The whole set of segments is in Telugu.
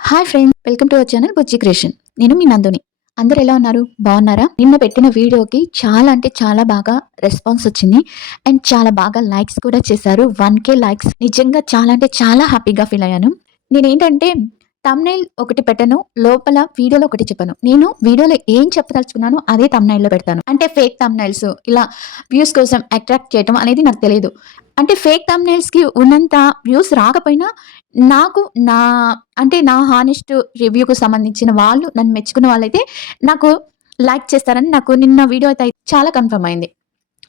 Hi friends, welcome to our channel Bujji creation. నేను మీ నందుని. అందరూ ఎలా ఉన్నారు? బాగున్నారా? నిన్న పెట్టిన వీడియోకి చాలా అంటే చాలా బాగా రెస్పాన్స్ వచ్చింది. అండ్ చాలా బాగా లైక్స్ కూడా చేశారు. 1K likes. నిజంగా చాలా అంటే చాలా హ్యాపీగా ఫీల్ అయ్యాను. నేనేంటంటే థంబ్‌నెయిల్ ఒకటి పెట్టను. లోపల వీడియోలో ఒకటి చెప్పను. నేను వీడియోలో ఏం చెప్పదలుచుకున్నానో అదే థంబ్‌నెయిల్‌లో పెడతాను. అంటే ఫేక్ థంబ్‌నెయిల్స్ ఇలా వ్యూస్ కోసం అట్రాక్ట్ చేయటం అనేది నాకు తెలీదు. అంటే ఫేక్ థంబ్‌నెయిల్స్‌కి ఉన్నంత వ్యూస్ రాకపోయినా నాకు నా హానెస్ట్ రివ్యూకి సంబంధించిన వాళ్ళు నన్ను మెచ్చుకున్న వాళ్ళైతే నాకు లైక్ చేస్తారని నాకు నిన్న వీడియో అయితే చాలా కన్ఫర్మ్ అయింది.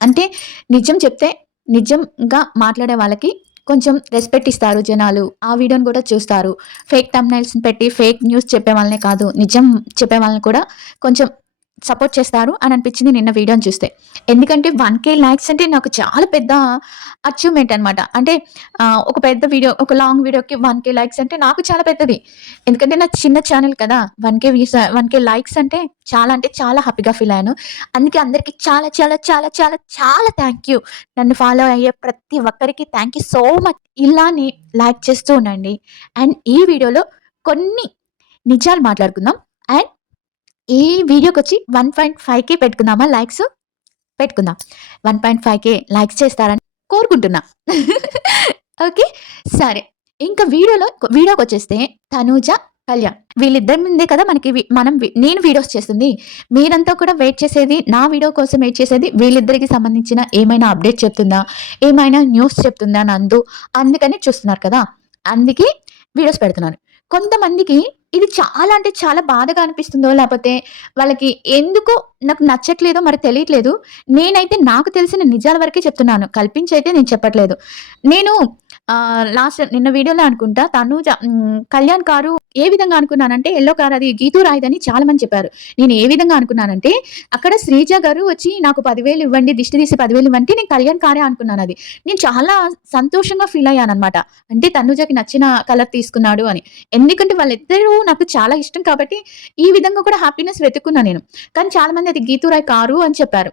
అంటే నిజం చెప్తే నిజంగా మాట్లాడే వాళ్ళకి కొంచెం రెస్పెక్ట్ ఇస్తారు జనాలు. ఆ వీడియోని కూడా చూస్తారు. ఫేక్ థంబ్‌నెయిల్స్‌ని పెట్టి ఫేక్ న్యూస్ చెప్పే వాళ్ళనే కాదు, నిజం చెప్పే వాళ్ళని కూడా కొంచెం సపోర్ట్ చేస్తారు అని అనిపించింది నిన్న వీడియోని చూస్తే. ఎందుకంటే 1K లైక్స్ అంటే నాకు చాలా పెద్ద అచీవ్‌మెంట్ అనమాట. అంటే ఒక పెద్ద వీడియో, ఒక లాంగ్ వీడియోకి 1K లైక్స్ అంటే నాకు చాలా పెద్దది. ఎందుకంటే నాది చిన్న ఛానెల్ కదా! 1K లైక్స్ అంటే చాలా హ్యాపీగా ఫీల్ అయ్యాను. అందుకే అందరికి చాలా చాలా చాలా చాలా చాలా థాంక్ యూ. నన్ను ఫాలో అయ్యే ప్రతి ఒక్కరికి థాంక్ యూ సో మచ్. ఇలానే లైక్ చేస్తూ ఉండండి. అండ్ ఈ వీడియోలో కొన్ని నిజాలు మాట్లాడుకుందాం. అండ్ ఈ వీడియోకొచ్చి 1.5K పెట్టుకుందామా లైక్స్? పెట్టుకుందాం. 1.5K లైక్స్ చేస్తారని కోరుకుంటున్నా. ఓకే. సరే. ఇంకా వీడియోకొచ్చేస్తే తనూజ, కళ్యాణ్ వీళ్ళిద్దరి ముందే కదా మనకి నేను వీడియోస్ చేస్తుంది. మీరంతా కూడా వెయిట్ చేసేది, నా వీడియో కోసం వెయిట్ చేసేది వీళ్ళిద్దరికి సంబంధించిన ఏమైనా అప్డేట్ చెప్తుందా? ఏమైనా న్యూస్ చెప్తుందా నందు? అందుకని చూస్తున్నారు కదా! అందుకే వీడియోస్ పెడుతున్నాను. కొంతమందికి ఇది చాలా అంటే చాలా బాధగా అనిపిస్తుందో, లేపోతే వాళ్ళకి ఎందుకో నాకు నచ్చట్లేదో మరి తెలియట్లేదు. నేనైతే నాకు తెలిసిన నిజాల వరకే చెప్తున్నాను. కల్పించైతే నేను చెప్పట్లేదు. నేను నిన్న వీడియోలో అనుకుంటా కళ్యాణ్ కారు ఏ విధంగా అనుకున్నానంటే యెల్లో కార్ అది గీతూ రాయిదని చాలా మంది చెప్పారు. నేను ఏ విధంగా అనుకున్నానంటే అక్కడ శ్రీజ గారు వచ్చి నాకు 10,000 ఇవ్వండి, దిష్టి తీసి 10,000 ఇవ్వంటే నేను కళ్యాణ్ కారే అనుకున్నానది. నేను చాలా సంతోషంగా ఫీల్ అయ్యాననమాట. అంటే తనుజకి నచ్చిన కలర్ తీసుకున్నాడు అని. ఎందుకంటే వాళ్ళిద్దరూ నాకు చాలా ఇష్టం కాబట్టి ఈ విధంగా కూడా హ్యాపీనెస్ వెతుక్కున్నా నేను. కానీ చాలా మంది అది గీతూరాయ్ కారు అని చెప్పారు.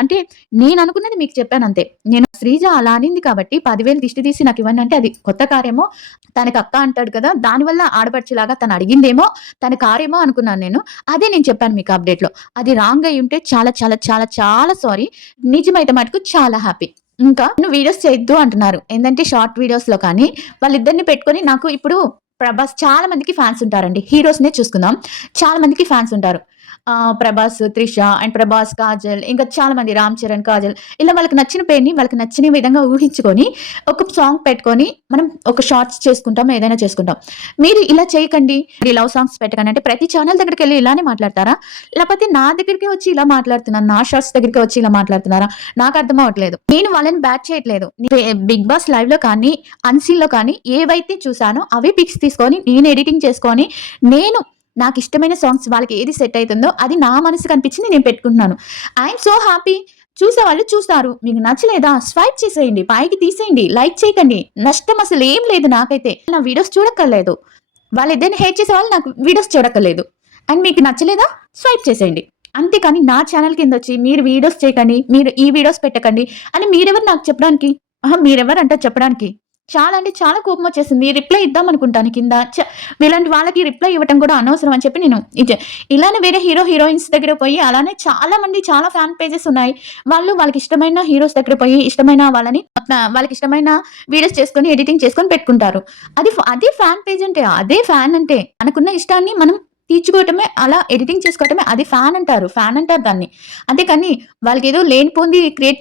అంటే నేను అనుకున్నది మీకు చెప్పానంతే. నేను శ్రీజ అలా అనింది కాబట్టి 10,000 దిష్టి తీసి నాకు ఇవ్వండి అంటే అది కొత్త కారేమో, తనకి అక్క అంటాడు కదా! దానివల్ల ఆడపడుచులాగా తను అడిగిందేమో, తన కారేమో అనుకున్నాను నేను. అదే నేను చెప్పాను మీకు అప్డేట్‌లో. అది రాంగ్ అయ్యుంటే చాలా చాలా చాలా చాలా సారీ. నిజమైతే మటుకు చాలా హ్యాపీ. ఇంకా నువ్వు వీడియోస్ చేయొద్దు అంటున్నారు. ఏందంటే షార్ట్ వీడియోస్‌లో కానీ వాళ్ళిద్దరిని పెట్టుకొని నాకు ఇప్పుడు ప్రభాస్ చాలా మందికి ఫ్యాన్స్ ఉంటారండి. హీరోస్‌నే చూసుకుందాం. చాలా మందికి ఫ్యాన్స్ ఉంటారు. ప్రభాస్, త్రిష అండ్ ప్రభాస్, కాజల్ ఇంకా చాలా మంది 'రామ్ చరణ్', కాజల్ ఇలా వాళ్ళకి నచ్చిన పేరుని వాళ్ళకి నచ్చిన విధంగా ఊహించుకొని ఒక సాంగ్ పెట్టుకొని మనం ఒక షార్ట్స్ చేసుకుంటాం, ఏదైనా చేసుకుంటాం. మీరు ఇలా చేయకండి. లవ్ సాంగ్స్ పెట్టకండి. అంటే ప్రతి ఛానల్ దగ్గరికెళ్ళి ఇలానే మాట్లాడతారా? లేకపోతే నా దగ్గరికే వచ్చి ఇలా మాట్లాడుతున్నారా? నా షార్ట్స్ దగ్గరికే వచ్చి ఇలా మాట్లాడుతున్నారా? నాకు అర్థం అవ్వట్లేదు. నేను వాళ్ళని బ్యాట్ చేయట్లేదు. బిగ్ బాస్ లైవ్‌లో కానీ, అన్‌సీన్‌లో కానీ ఏవైతే చూసానో అవే పిక్స్ తీసుకొని నేను ఎడిటింగ్ చేసుకొని నాకిష్టమైన సాంగ్స్ వాళ్ళకి ఏది సెట్ అయితుందో అది నా మనసుకు అనిపించింది నేను పెట్టుకుంటున్నాను. I'm so happy. చూసేవాళ్ళు చూస్తారు. మీకు నచ్చలేదా? స్వైప్ చేసేయండి. పైకి తీసేయండి. లైక్ చేయకండి. నష్టం అసలు ఏం లేదు నాకైతే. నా వీడియోస్ చూడక్కర్లేదు. వాళ్ళిద్దరిని హేట్ చేసేవాళ్ళు నాకు వీడియోస్ చూడక్కర్లేదు. అండ్ మీకు నచ్చలేదా? స్వైప్ చేసేయండి. అంతేకాని నా ఛానల్ కిందొచ్చి మీరు వీడియోస్ చేయకండి, మీరు ఈ వీడియోస్ పెట్టకండి అని మీరెవరు నాకు చెప్పడానికి? మీరెవరంట చెప్పడానికి? చాలా అంటే చాలా కోపమొచ్చేసింది. రిప్లై ఇద్దామనుకుంటాను కింద. ఇలాంటి వాళ్ళకి రిప్లై ఇవ్వటం కూడా అనవసరం అని చెప్పి నేను ఇలానే వేరే హీరోయిన్స్ దగ్గర పోయి అలానే చాలా మంది చాలా ఫ్యాన్ పేజెస్ ఉన్నాయి. వాళ్ళకి ఇష్టమైన హీరోస్ దగ్గర పోయి ఇష్టమైన వాళ్ళకి ఇష్టమైన వీడియోస్ చేసుకొని ఎడిటింగ్ చేసుకొని పెట్టుకుంటారు. అది ఫ్యాన్ పేజ్ అంటే. అదే ఫ్యాన్ అంటే. మనకున్న ఇష్టాన్ని మనం తీర్చుకోవటమే, అలా ఎడిటింగ్ చేసుకోవటమే అది ఫ్యాన్ అంటారు. ఫ్యాన్ అంటారు దాన్ని. అంతేకాని వాళ్ళకేదో లేనిపోనిది క్రియేట్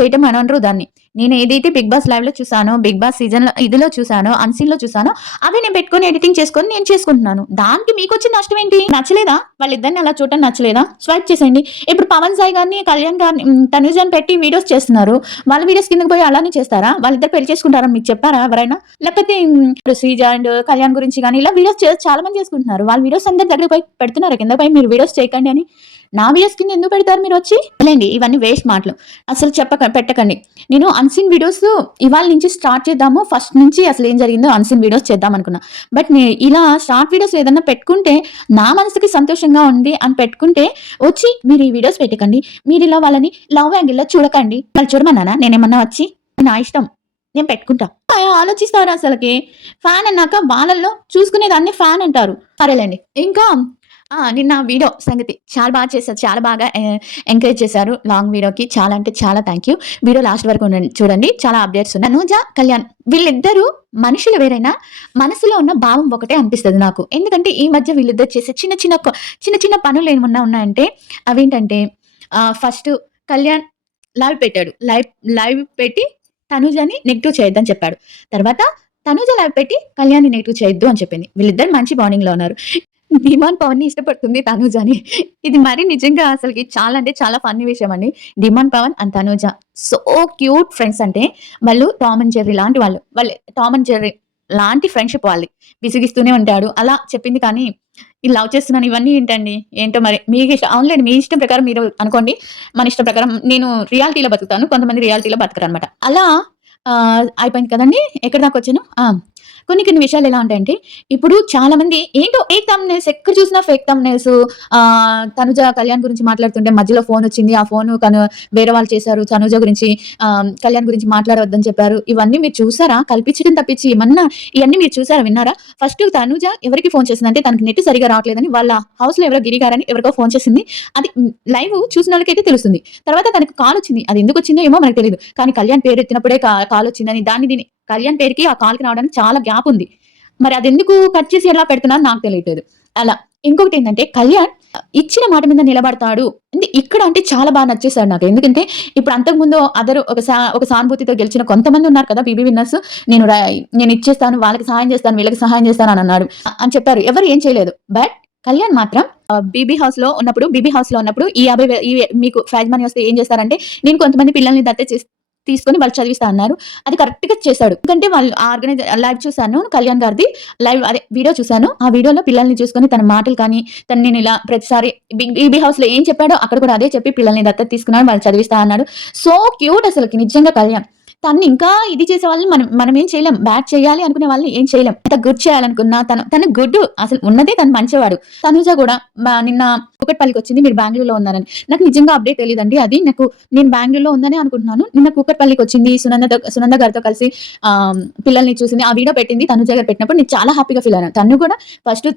చేయటం అని అనరు దాన్ని. నేను ఏదైతే బిగ్ బాస్ లైవ్‌లో చూసానో, బిగ్ బాస్ ఇదిలో చూసానో, అన్‌సీన్‌లో చూసానో అవి నేను పెట్టుకొని ఎడిటింగ్ చేసుకొని నేను చేసుకుంటున్నాను. దానికి మీకొచ్చిన నష్టం ఏంటి? నచ్చలేదా? వాళ్ళిద్దరిని అలా చూడటం నచ్చలేదా? స్వైప్ చేసేయండి. ఇప్పుడు పవన్ సాయి గారిని, కళ్యాణ్ గారిని, తనుజని పెట్టి వీడియోస్ చేస్తున్నారు. వాళ్ళ వీడియోస్ కిందకి పోయి అలానే చేస్తారా? వాళ్ళిద్దరు పెళ్లి చేసుకుంటారని మీకు చెప్పారా ఎవరైనా? లేకపోతే ఇప్పుడు శ్రీజ అండ్ కళ్యాణ్ గురించి గాని ఇలా వీడియోస్ చాలా మంది చేసుకుంటున్నారు. వాళ్ళ వీడియోస్ అందరి దగ్గరికి పోయి పెడుతున్నారు. కింద పోయి మీరు వీడియోస్ చేయకండి అని. నా వీడియోస్ కింద ఎందుకు పెడతారు మీరు వచ్చి? లేండి ఇవన్నీ వేస్ట్ మాటలు. అసలు పెట్టకండి. నేను అన్‌సీన్ వీడియోస్ ఇవాళ నుంచి స్టార్ట్ చేద్దాము. ఫస్ట్ నుంచి అసలు ఏం జరిగిందో అన్‌సీన్ వీడియోస్ చేద్దాం అనుకున్నా. బట్ ఇలా షార్ట్ వీడియోస్ ఏదన్నా పెట్టుకుంటే నా మనసుకి సంతోషంగా ఉంది అని పెట్టుకుంటే వచ్చి మీరు ఈ వీడియోస్ పెట్టకండి. మీరు ఇలా వాళ్ళని లవ్ యాంగిల్‌లో చూడకండి. వాళ్ళు చూడమన్నానా? నేనేమన్నా వచ్చి? నా ఇష్టం. నేను పెట్టుకుంటా. ఆలోచిస్తారు అసలకి. ఫ్యాన్ అన్నాక వాళ్ళల్లో చూసుకునేదాన్ని ఫ్యాన్ అంటారు. సరేలెండి. ఇంకా నిన్న వీడియో సంగతి చాలా బాగా చేశారు. చాలా బాగా ఎంకరేజ్ చేశారు లాంగ్ వీడియోకి. చాలా అంటే చాలా థాంక్ యూ. వీడియో లాస్ట్ వరకు చూడండి. చాలా అప్డేట్స్ ఉన్నాయి. తనూజ, కళ్యాణ్ వీళ్ళిద్దరూ మనుషులు వేరైనా మనసులో ఉన్న భావం ఒకటే అనిపిస్తది నాకు. ఎందుకంటే ఈ మధ్య వీళ్ళిద్దరు చేసే చిన్న చిన్న పనులు ఏమన్నా ఉన్నాయంటే అవేంటంటే ఫస్ట్ కళ్యాణ్ లైవ్ పెట్టాడు. లైవ్ పెట్టి తనూజని నెగెటివ్ చేయొద్దని చెప్పాడు. తర్వాత తనూజ లైవ్ పెట్టి కళ్యాణ్‌ని నెగెటివ్ చేయొద్దు అని చెప్పింది. వీళ్ళిద్దరు మంచి బాండింగ్‌లో ఉన్నారు. ధీమాన్ పవన్‌ని ఇష్టపడుతుంది తనూజని. ఇది మరి నిజంగా అసలకి చాలా అంటే చాలా ఫన్నీ విషయం అండి. Demon Pavan and Tanuja so cute friends అంటే వాళ్ళు టామ్ అండ్ జెర్రీ లాంటి వాళ్ళు. వాళ్ళు టామ్ అండ్ జెర్రీ లాంటి ఫ్రెండ్‌షిప్ వాళ్ళది. విసిగిస్తూనే ఉంటాడు. అలా చెప్పింది కానీ ఈ లవ్ చేస్తున్నాను ఇవన్నీ ఏంటండి? ఏంటో మరి మీకిష్టం అవునులెండి. మీ ఇష్టం ప్రకారం మీరు అనుకోండి. మన ఇష్టం ప్రకారం నేను రియాలిటీలో బతుకుతాను. కొంతమంది రియాలిటీలో బతకరనమాట. అలా అయిపోయింది కదండీ! ఎక్కడి దాకొచ్చాను? కొన్ని విషయాలు ఎలా ఉంటాయంటే, ఇప్పుడు చాలా మంది ఏంటో ఫేక్ థంబ్‌నెయిల్స్ ఎక్కడ చూసినా ఫేక్ థంబ్‌నెయిల్స్ తనుజ కళ్యాణ్ గురించి మాట్లాడుతుంటే మధ్యలో ఫోనొచ్చింది. ఆ ఫోను వేరే వాళ్ళు చేశారు. తనుజ గురించి కళ్యాణ్ గురించి మాట్లాడవద్దని చెప్పారు. ఇవన్నీ మీరు చూసారా? కల్పించడం తప్పించి ఏమన్నా ఇయన్నీ మీరు చూసారా? విన్నారా? ఫస్ట్ తనుజ ఎవరికి ఫోన్ చేసిందంటే తనకి నెట్ సరిగ్గా రావట్లేదని వాళ్ళ హౌస్‌లో ఎవరో గిరి గారని ఎవరికో ఫోన్ చేసింది. అది లైవ్ చూసినోళ్ళకైతే తెలుస్తుంది. తర్వాత తనకు కాలొచ్చింది. అది ఎందుకొచ్చిందో ఏమో మనకు తెలీదు. కానీ కళ్యాణ్ పేరెత్తినప్పుడే కాలొచ్చిందని దీన్ని కళ్యాణ్ పేరుకి ఆ కాల్‌కి రావడానికి చాలా గ్యాప్ ఉంది. మరి అదెందుకు కట్ చేసి ఎలా పెడుతున్నారో నాకు తెలియట్లేదు. అలా. ఇంకొకటేంటంటే కళ్యాణ్ ఇచ్చిన మాట మీద నిలబడతాడు. ఇక్కడ అంటే చాలా బాగా నచ్చేసాడు నాకు. ఎందుకంటే ఇప్పుడు అంతకుముందు ఒక సానుభూతితో గెలిచిన కొంతమంది ఉన్నారు కదా! B B winners. నేను ర నేను ఇచ్చేస్తాను, వాళ్ళకి సహాయం చేస్తాను, వీళ్ళకి సహాయం చేస్తాను అని అన్నాడు. అని చెప్పారు. ఎవరు ఏం చేయలేదు. బట్ కళ్యాణ్ మాత్రం బీబీ హౌస్‌లో ఉన్నప్పుడు ఈ 50,000 మీకు ప్రైజ్ మనీ వస్తే ఏం చేస్తారంటే నేను కొంతమంది పిల్లల్ని తీసుకొని వాళ్ళు చదివిస్తా అన్నారు. అది కరెక్ట్‌గా చేశాడు. ఎందుకంటే వాళ్ళు లైవ్ చూసాను కళ్యాణ్ గారిది. వీడియో చూసాను. ఆ వీడియోలో పిల్లల్ని చూసుకొని తన మాటలు కానీ, నేను ఇలా ప్రతిసారి బీబీ హౌస్‌లో ఏం చెప్పాడో అక్కడ కూడా అదే చెప్పి పిల్లల్ని దత్తత తీసుకున్నాడు. వాళ్ళు చదివిస్తా అన్నాడు. సో క్యూట్ అసలకి నిజంగా కళ్యాణ్. తన్ని ఇంకా ఇది చేసే వాళ్ళని మనం ఏం చేయలేం. బ్యాడ్ చేయాలి అనుకునే వాళ్ళని ఏం చేయలేం. ఎంత గుడ్ చేయాలనుకున్నా తను గుడ్. అసలు ఉన్నదే తను మంచివాడు. తనుజ కూడా నిన్న కూకట్పల్లికొచ్చింది. మీరు బెంగుళూరులో ఉన్నారని. నాకు నిజంగా అప్డేట్ తెలీదండి. నేను బెంగుళూరులో ఉందనే అనుకుంటున్నాను. నిన్న కూకట్పల్లికొచ్చింది. సునంద గారితో కలిసి పిల్లల్ని చూసింది. ఆ వీడియో పెట్టింది తనుజ గారు పెట్టినప్పుడు నేను చాలా హ్యాపీగా ఫీల్ అయ్యాను. తను కూడా ఫస్ట్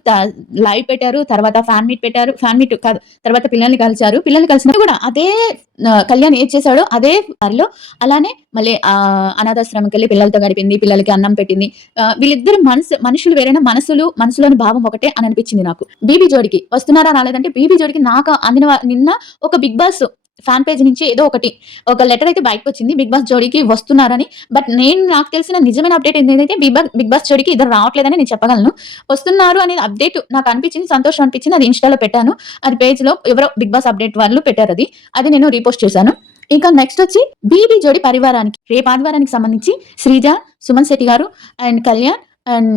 లైవ్ పెట్టారు. తర్వాత ఫ్యాన్ మీట్ పెట్టారు. ఫ్యాన్ మీట్ కాదు. తర్వాత పిల్లల్ని కలిసారు. పిల్లల్ని కలిసినప్పుడు కూడా అదే కళ్యాణ్ ఏది చేశాడో అదే దారిలో అలానే మళ్ళీ అనాథాశ్రమంకెళ్ళి పిల్లలతో గడిపింది. పిల్లలకి అన్నం పెట్టింది. వీళ్ళిద్దరు మనుషులు వేరైనా మనసులోని భావం ఒకటే అని అనిపించింది నాకు. బీబీ జోడికి వస్తున్నారా రాలేదంటే బీబీ జోడికి నాకు నిన్న ఒక బిగ్ బాస్ ఫ్యాన్ పేజ్ నుంచి ఏదో ఒక లెటర్ అయితే బయటకొచ్చింది. బిగ్ బాస్ జోడీకి వస్తున్నారని. బట్ నాకు తెలిసిన నిజమైన అప్డేట్ ఏంటంటే బిగ్ బాస్ జోడీకి ఇద్దరు రావట్లేదని నేను చెప్పగలను. వస్తున్నారు అనేది అప్డేట్ నాకు అనిపించింది. సంతోషం అనిపించింది. అది ఇన్‌స్టాలో పెట్టాను. అది పేజ్‌లో ఎవరో బిగ్ బాస్ అప్డేట్ వాళ్ళు పెట్టారది. అది నేను రీపోస్ట్ చేశాను. ఇంకా నెక్స్ట్ వచ్చి బీబీ జోడి పరివారానికి రేపు ఆదివారానికి సంబంధించి శ్రీజ, సుమన్ శెట్టి గారు and Kalyan and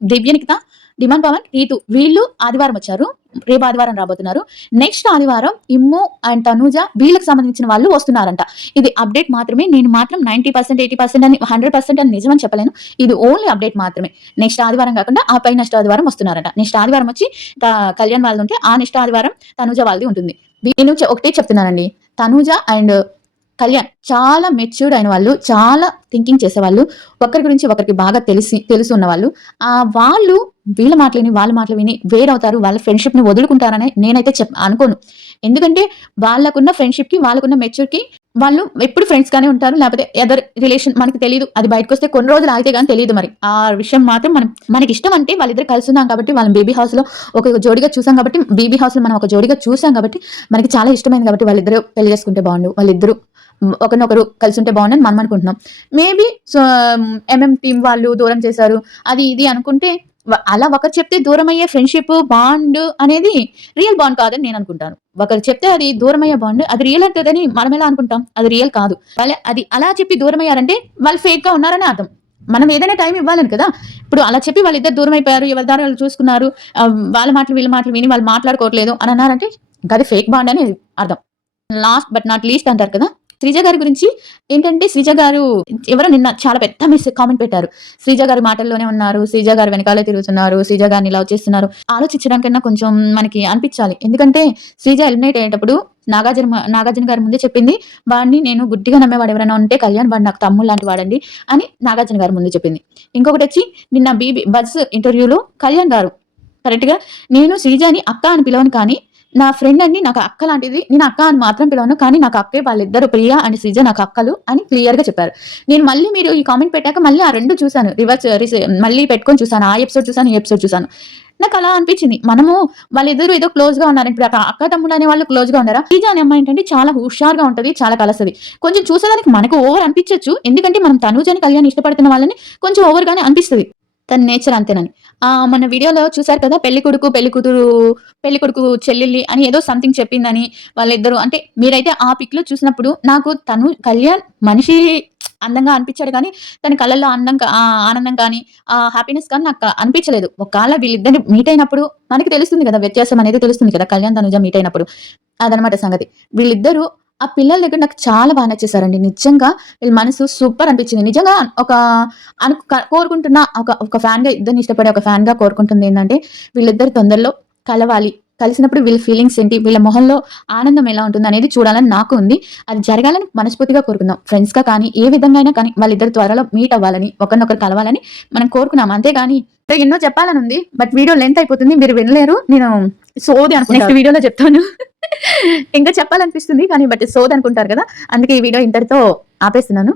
Divyanikitha, demon Pavan, Rithu వీళ్ళు ఆదివారం వచ్చారు. రేపు ఆదివారం రాబోతున్నారు. నెక్స్ట్ ఆదివారం ఇమ్ము అండ్ తనూజ వీళ్ళకి సంబంధించిన వాళ్ళు వస్తున్నారంట. ఇది అప్డేట్ మాత్రమే. నేను మాత్రం 90%, 80% అని 100% అని నిజమని చెప్పలేను. ఇది ఓన్లీ అప్డేట్ మాత్రమే. నెక్స్ట్ ఆదివారం కాకుండా ఆ పై నెక్స్ట్ ఆదివారం వస్తున్నారంట. నెక్స్ట్ ఆదివారం వచ్చి కళ్యాణ్ వాళ్ళది ఉంటే ఆ నెక్స్ట్ ఆదివారం తనూజ వాళ్ళది ఉంటుంది. నేను ఒకటే చెప్తున్నానండి. తనూజ అండ్ కళ్యాణ్ చాలా మెచ్యూర్డ్ అయిన వాళ్ళు. చాలా థింకింగ్ చేసేవాళ్ళు. ఒకరి గురించి ఒకరికి బాగా తెలుసు ఉన్నవాళ్ళు. వాళ్ళు వీళ్ళ మాటలు విని వాళ్ళ మాటలు విని వేరవుతారు. వాళ్ళ ఫ్రెండ్‌షిప్‌ని వదులుకుంటారని నేనైతే అనుకోను. ఎందుకంటే వాళ్ళకున్న ఫ్రెండ్‌షిప్‌కి, వాళ్ళకున్న మెచ్యూర్‌కి వాళ్ళు ఎప్పుడు ఫ్రెండ్స్ గానే ఉంటారు. లేకపోతే అదర్ రిలేషన్ మనకు తెలీదు. అది బయటకొస్తే కొన్ని రోజులు ఆగితే గాని తెలీదు మరి. ఆ విషయం మాత్రం మనకిష్టం అంటే వాళ్ళిద్దరు కలిసున్నాం కాబట్టి వాళ్ళని బేబీ హౌస్‌లో ఒక జోడిగా చూసాం కాబట్టి బేబీ హౌస్‌లో మనం ఒక జోడిగా చూసాం కాబట్టి మనకి చాలా ఇష్టమైంది కాబట్టి వాళ్ళిద్దరూ పెళ్లి చేసుకుంటే బాగుండు. వాళ్ళిద్దరూ ఒకరినొకరు కలిసుంటే బాగుండని మనం అనుకుంటున్నాం. మేబీ టీమ్ వాళ్ళు దూరం చేశారు. అది ఇది అనుకుంటే అలా ఒకరు చెప్తే దూరమయ్యే ఫ్రెండ్‌షిప్, బాండ్ అనేది రియల్ బాండ్ కాదని నేను అనుకుంటాను. ఒకరు చెప్తే అది దూరమయ్యే బాండ్ అది రియల్ అవుతదని మనం ఎలా అనుకుంటాం? అది రియల్ కాదు. అది అలా చెప్పి దూరమయ్యారంటే వాళ్ళు ఫేక్‌గా ఉన్నారని అర్థం. మనం ఏదైనా టైం ఇవ్వాలని కదా! ఇప్పుడు అలా చెప్పి వాళ్ళిద్దరు దూరం అయిపోయారు. ఎవరి దారి వాళ్ళు చూసుకున్నారు. వాళ్ళ మాటలు వీళ్ళ మాటలు విని వాళ్ళు మాట్లాడుకోవట్లేదు అని అన్నారంటే అది ఫేక్ బాండ్ అని అర్థం. లాస్ట్ బట్ నాట్ లీస్ట్ అంటారు కదా! శ్రీజ గారి గురించి ఏంటంటే శ్రీజ గారు ఎవరో నిన్న చాలా పెద్ద కామెంట్ పెట్టారు. శ్రీజ గారి మాటల్లోనే ఉన్నారు. శ్రీజ గారు వెనకాలే తిరుగుతున్నారు. శ్రీజ గారిని లవ్ చేస్తున్నారు. ఆలోచించడానికన్నా కొంచెం మనకి అనిపించాలి. ఎందుకంటే శ్రీజ ఎలిమినేట్ అయ్యేటప్పుడు నాగార్జున గారి ముందే చెప్పింది. వాడిని నేను గుడ్డిగా నమ్మేవాడు ఎవరైనా ఉంటే కళ్యాణ్, వాడు నాకు తమ్ముడు లాంటి వాడండి అని నాగార్జున గారి ముందే చెప్పింది. ఇంకొకటొచ్చి నిన్న బజ్ ఇంటర్వ్యూలో కళ్యాణ్ గారు కరెక్ట్‌గా నేను శ్రీజని అక్క అని పిలవను కానీ నా ఫ్రెండ్ అండి. నాకు అక్క లాంటిది. నేను అక్క అని మాత్రం పిలవను. కానీ నాకు అక్కే, వాళ్ళిద్దరు ప్రియ అండ్ శ్రీజ నాకు అక్కలు అని క్లియర్‌గా చెప్పారు. నేను మళ్ళీ మీరు ఈ కామెంట్ పెట్టాక మళ్ళీ ఆ 2 చూసాను. మళ్ళీ పెట్టుకొని చూసాను. ఆ ఎపిసోడ్ చూసాను. ఈ ఎపిసోడ్ చూసాను. నాకలా అనిపించింది. వాళ్ళిద్దరూ ఏదో క్లోజ్‌గా ఉన్నారు. ఇప్పుడు అక్క తమ్ముడు అనే వాళ్ళు క్లోజ్‌గా ఉన్నారా? శ్రీజ అనే అమ్మాయి ఏంటంటే చాలా హుషారుగా ఉంటది. చాలా కలస్తది. కొంచెం చూసేదానికి మనకు ఓవర్ అనిపించొచ్చు. ఎందుకంటే మనం తనూజని, కళ్యాణ్ ఇష్టపడుతున్న వాళ్ళని కొంచెం ఓవర్‌గానే అనిపిస్తది. తన నేచర్ అంతేనని. మన వీడియోలో చూసారు కదా! పెళ్లి కొడుకు చెల్లెల్లి అని ఏదో సంథింగ్ చెప్పిందని వాళ్ళిద్దరూ అంటే మీరైతే ఆ పిక్‌లో చూసినప్పుడు నాకు కళ్యాణ్ మనిషి అందంగా అనిపించాడు కానీ తన కళ్ళల్లో ఆనందం కానీ, హ్యాపీనెస్ కానీ నాకు అనిపించలేదు. ఒకవేళ వీళ్ళిద్దరిని మీట్ అయినప్పుడు మనకి తెలుస్తుంది కదా! వ్యత్యాసం అనేది తెలుస్తుంది కదా! కళ్యాణ్, తనుజ మీట్ అయినప్పుడు. అదనమాట సంగతి. వీళ్ళిద్దరూ ఆ పిల్లల దగ్గర నాకు చాలా బా నచ్చేసారండి. నిజంగా వీళ్ళ మనసు సూపర్ అనిపించింది. నిజంగా ఒక కోరుకుంటున్న ఒక ఫ్యాన్‌గా ఇద్దరిని ఇష్టపడే ఒక ఫ్యాన్‌గా కోరుకుంటుందేంటంటే వీళ్ళిద్దరు తొందరలో కలవాలి. కలిసినప్పుడు వీళ్ళ ఫీలింగ్స్ ఏంటి? వీళ్ళ మొహంలో ఆనందం ఎలా ఉంటుందనేది చూడాలని నాకు ఉంది. అది జరగాలని మనస్ఫూర్తిగా కోరుకుందాం. ఫ్రెండ్స్‌గా కానీ, ఏ విధంగా అయినా కానీ వాళ్ళిద్దరు త్వరలో మీట్ అవ్వాలని, ఒకరినొకరు కలవాలని మనం కోరుకున్నాం. అంతేగాని ఇంకా ఎన్నో చెప్పాలని ఉంది. బట్ వీడియో లెంత్ అయిపోతుంది. మీరు వినలేరు. నేను సోది అనుకుంటారు. నెక్స్ట్ వీడియోలో చెప్తాను. ఇంకా చెప్పాలనిపిస్తుంది కానీ బట్ సోది అనుకుంటారు కదా! అందుకే ఈ వీడియో ఇంతటితో ఆపేస్తున్నాను.